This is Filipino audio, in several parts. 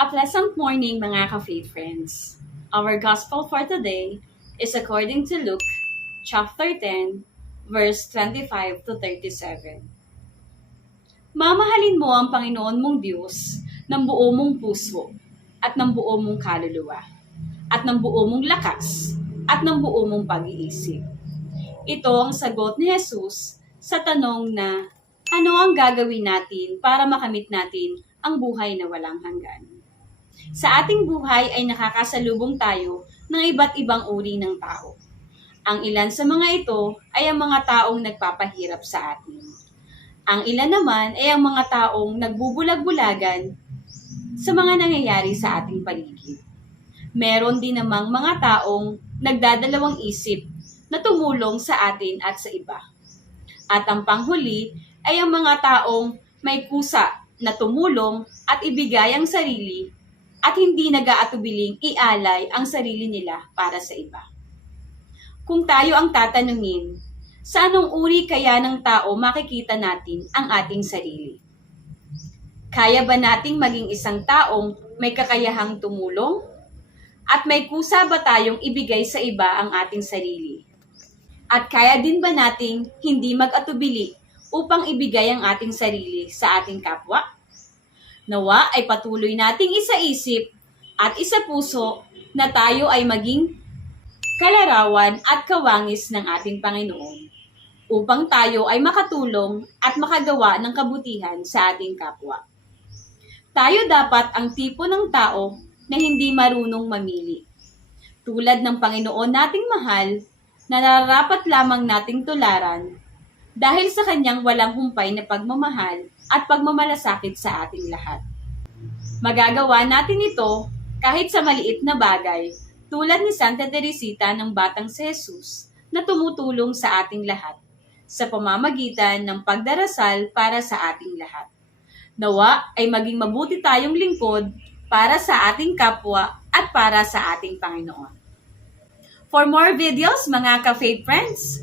A pleasant morning mga ka-faith friends. Our gospel for today is according to Luke chapter 10, verse 25 to 37. Mamahalin mo ang Panginoon mong Diyos ng buo mong puso at ng buo mong kaluluwa at ng buo mong lakas at ng buo mong pag-iisip. Ito ang sagot ni Jesus sa tanong na ano ang gagawin natin para makamit natin ang buhay na walang hanggan. Sa ating buhay ay nakakasalubong tayo ng iba't ibang uri ng tao. Ang ilan sa mga ito ay ang mga taong nagpapahirap sa atin. Ang ilan naman ay ang mga taong nagbubulag-bulagan sa mga nangyayari sa ating paligid. Meron din namang mga taong nagdadalawang isip na tumulong sa atin at sa iba. At ang panghuli ay ang mga taong may kusa na tumulong at ibigay ang sarili at hindi nag-aatubiling ialay ang sarili nila para sa iba. Kung tayo ang tatanungin, sa anong uri kaya ng tao makikita natin ang ating sarili? Kaya ba nating maging isang taong may kakayahang tumulong? At may kusa ba tayong ibigay sa iba ang ating sarili? At kaya din ba nating hindi mag-atubili upang ibigay ang ating sarili sa ating kapwa? Nawa ay patuloy nating isaisip at isapuso na tayo ay maging kalarawan at kawangis ng ating Panginoon upang tayo ay makatulong at makagawa ng kabutihan sa ating kapwa. Tayo dapat ang tipo ng tao na hindi marunong mamili. Tulad ng Panginoon nating mahal na nararapat lamang nating tularan dahil sa kanyang walang humpay na pagmamahal at pagmamalasakit sa ating lahat. Magagawa natin ito kahit sa maliit na bagay tulad ni Santa Teresita ng Batang si Jesus na tumutulong sa ating lahat sa pamamagitan ng pagdarasal para sa ating lahat. Nawa ay maging mabuti tayong lingkod para sa ating kapwa at para sa ating Panginoon. For more videos mga ka-faith friends,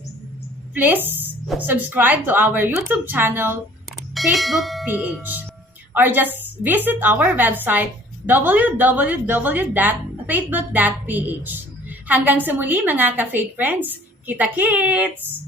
please subscribe to our YouTube channel, Facebook PH, or just visit our website www.facebook.ph. Hanggang sa muli mga ka-faith friends, kita-kits!